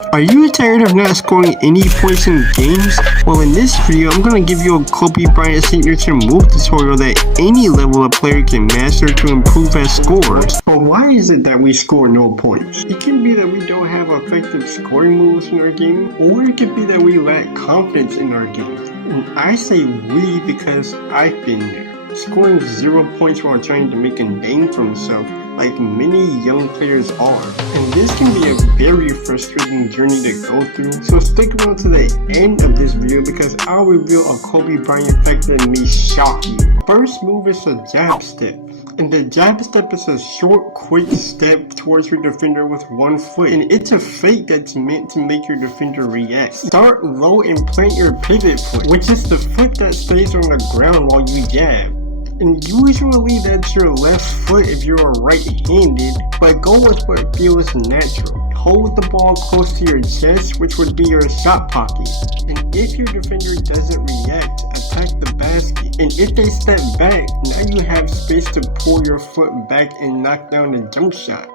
Are you tired of not scoring any points in games? Well, in this video, I'm going to give you a Kobe Bryant signature move tutorial that any level of player can master to improve as scorers. But why is it that we score no points? It can be that we don't have effective scoring moves in our game, or it could be that we lack confidence in our game. And I say we because I've been there, scoring 0 points while trying to make a name for himself, like many young players are. And this can be a very frustrating journey to go through, so stick around to the end of this video because I'll reveal a Kobe Bryant fact that may shock you. First move is a jab step. And the jab step is a short, quick step towards your defender with one foot. And it's a fake that's meant to make your defender react. Start low and plant your pivot foot, which is the foot that stays on the ground while you jab. And usually that's your left foot if you're right-handed, but go with what feels natural. Hold the ball close to your chest, which would be your shot pocket. And if your defender doesn't react, attack the basket. And if they step back, now you have space to pull your foot back and knock down a jump shot.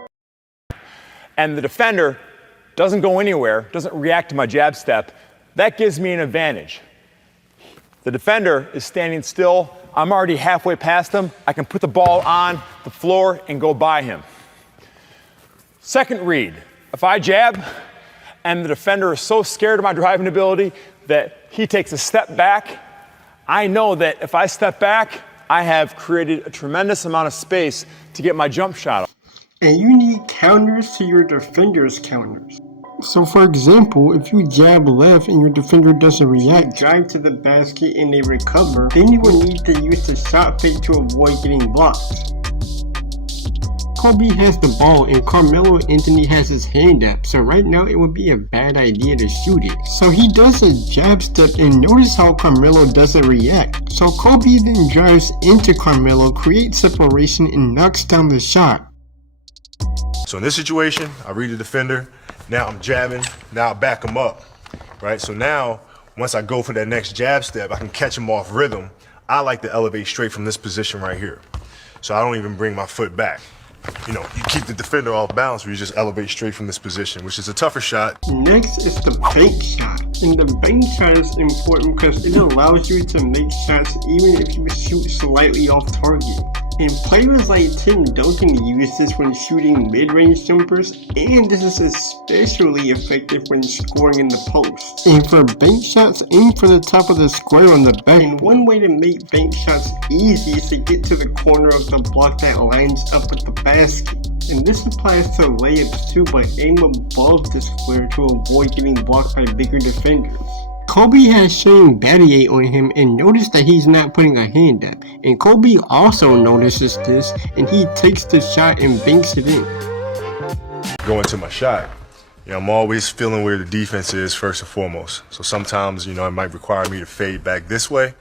And the defender doesn't go anywhere, doesn't react to my jab step. That gives me an advantage. The defender is standing still. I'm already halfway past him. I can put the ball on the floor and go by him. Second read, if I jab and the defender is so scared of my driving ability that he takes a step back, I know that if I step back, I have created a tremendous amount of space to get my jump shot off. And you need counters to your defender's counters. So for example, if you jab left and your defender doesn't react, drive to the basket and they recover, then you will need to use the shot fake to avoid getting blocked. Kobe has the ball and Carmelo Anthony has his hand up, so right now it would be a bad idea to shoot it. So he does a jab step and notice how Carmelo doesn't react. So Kobe then drives into Carmelo, creates separation and knocks down the shot. So in this situation, I read the defender. Now I'm jabbing, now I back him up, right? So now, once I go for that next jab step, I can catch him off rhythm. I like to elevate straight from this position right here. So I don't even bring my foot back. You know, you keep the defender off balance, or you just elevate straight from this position, which is a tougher shot. Next is the bank shot. And the bank shot is important because it allows you to make shots even if you shoot slightly off target. And players like Tim Duncan use this when shooting mid-range jumpers, and this is especially effective when scoring in the post. And for bank shots, aim for the top of the square on the back. And one way to make bank shots easy is to get to the corner of the block that lines up with the basket. And this applies to layups too, but aim above the square to avoid getting blocked by bigger defenders. Kobe has Shane Battier on him and noticed that he's not putting a hand up. And Kobe also notices this and he takes the shot and banks it in. Going to my shot, you know, I'm always feeling where the defense is first and foremost. So sometimes, you know, it might require me to fade back this way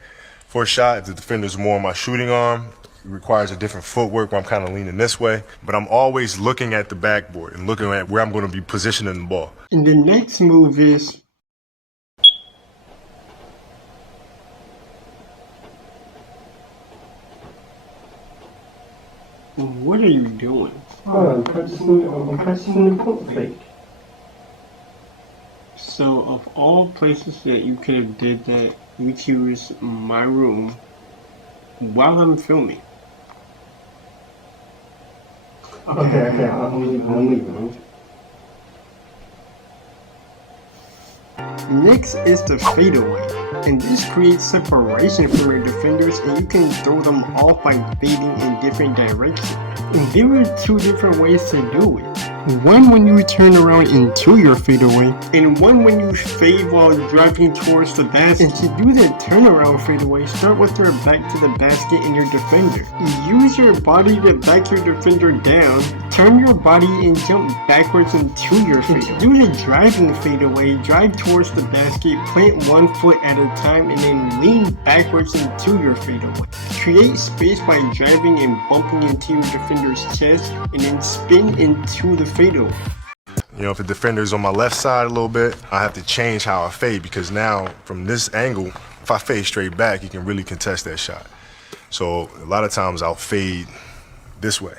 for a shot. If the defender's more on my shooting arm, it requires a different footwork where I'm kind of leaning this way. But I'm always looking at the backboard and looking at where I'm going to be positioning the ball. And the next move is what are you doing? Oh, I'm practicing the pump fake. So of all places that you could have did that, you choose my room while I'm filming. Okay, I'm leaving. Next is the fadeaway, and this creates separation from your defenders and you can throw them off by fading in different directions. And there are two different ways to do it. One when you turn around into your fadeaway, and one when you fade while driving towards the basket. And to do the turnaround fadeaway, start with your back to the basket and your defender. Use your body to back your defender down, turn your body and jump backwards into your fadeaway. And to do the driving fadeaway, drive towards the basket, plant one foot at a time, and then lean backwards into your fadeaway. Create space by driving and bumping into your defender's chest, and then spin into the fadeaway. You know, if the defender's on my left side a little bit, I have to change how I fade because now from this angle, if I fade straight back, he can really contest that shot. So a lot of times I'll fade this way.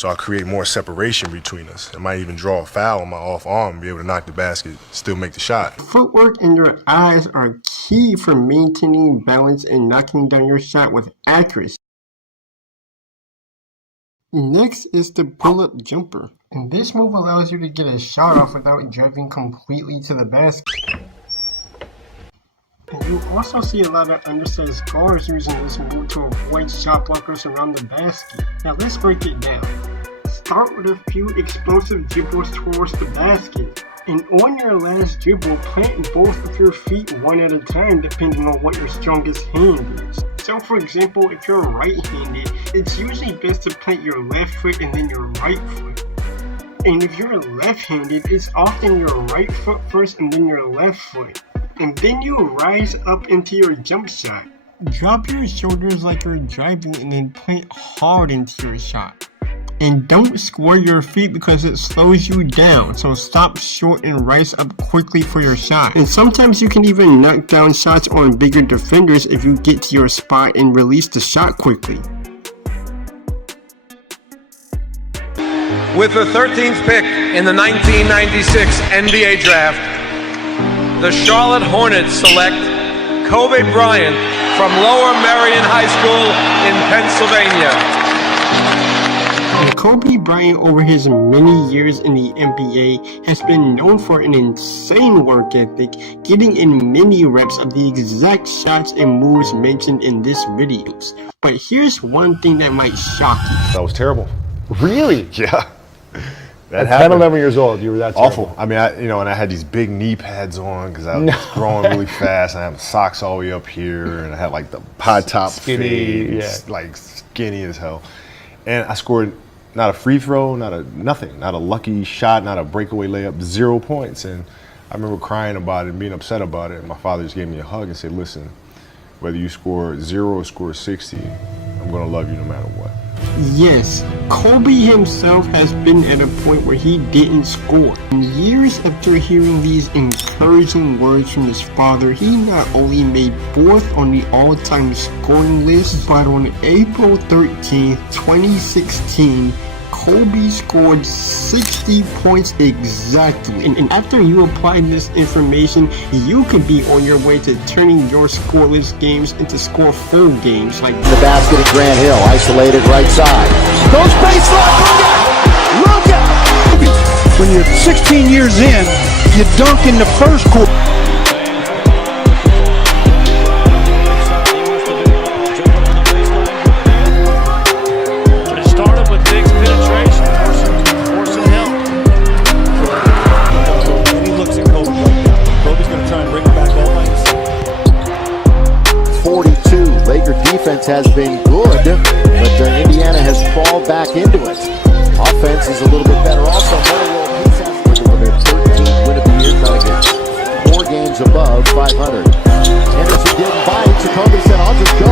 So I'll create more separation between us. I might even draw a foul on my off arm and be able to knock the basket, still make the shot. Footwork and your eyes are key for maintaining balance and knocking down your shot with accuracy. Next is the pull-up jumper. And this move allows you to get a shot off without driving completely to the basket. And you also see a lot of undersized guards using this move to avoid shot blockers around the basket. Now let's break it down. Start with a few explosive dribbles towards the basket. And on your last dribble, plant both of your feet one at a time depending on what your strongest hand is. So for example, if you're right-handed, it's usually best to plant your left foot and then your right foot. And if you're left-handed, it's often your right foot first and then your left foot. And then you rise up into your jump shot. Drop your shoulders like you're driving and then plant hard into your shot. And don't square your feet because it slows you down, so stop short and rise up quickly for your shot. And sometimes you can even knock down shots on bigger defenders if you get to your spot and release the shot quickly. With the 13th pick in the 1996 NBA Draft, the Charlotte Hornets select Kobe Bryant from Lower Merion High School in Pennsylvania. And Kobe Bryant, over his many years in the NBA, has been known for an insane work ethic, getting in many reps of the exact shots and moves mentioned in this video. But here's one thing that might shock you. That was terrible. Really? Yeah. That At 10, happened. 11 years old, you were that terrible. Awful. I mean, and I had these big knee pads on because I was growing really fast. And I had socks all the way up here, and I had like the high top Skinny, fades, like skinny as hell. And I scored not a free throw, not a lucky shot, not a breakaway layup, 0 points. And I remember crying about it and being upset about it. And my father just gave me a hug and said, "Listen, whether you score 0 or score 60, I'm gonna love you no matter what." Yes, Kobe himself has been at a point where he didn't score. And years after hearing these encouraging words from his father, he not only made fourth on the all-time scoring list, but on April 13, 2016, Kobe scored 60 points exactly. And after you apply this information, you could be on your way to turning your scoreless games into score-full games like The basket at Grant Hill, isolated right side. Goes baseline, look out! When you're 16 years in, you dunk in the first quarter. Defense has been good, but Indiana has fallen back into it. Offense is a little bit better also. With their 13th win of the year, trying to get 4 games above 500. Anderson didn't bite, so Kobe said, "I'll just go."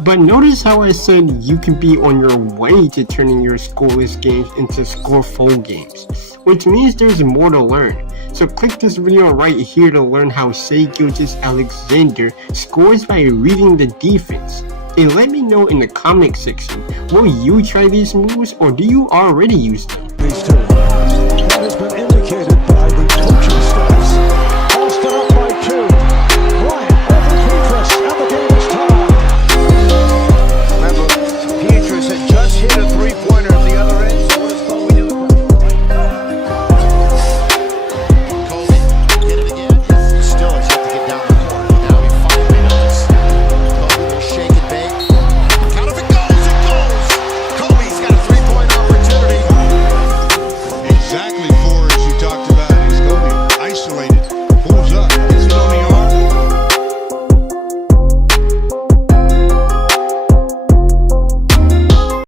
But notice how I said you can be on your way to turning your scoreless games into score-full games, which means there's more to learn. So click this video right here to learn how Shai Gilgeous-Alexander scores by reading the defense. And let me know in the comment section, will you try these moves or do you already use them?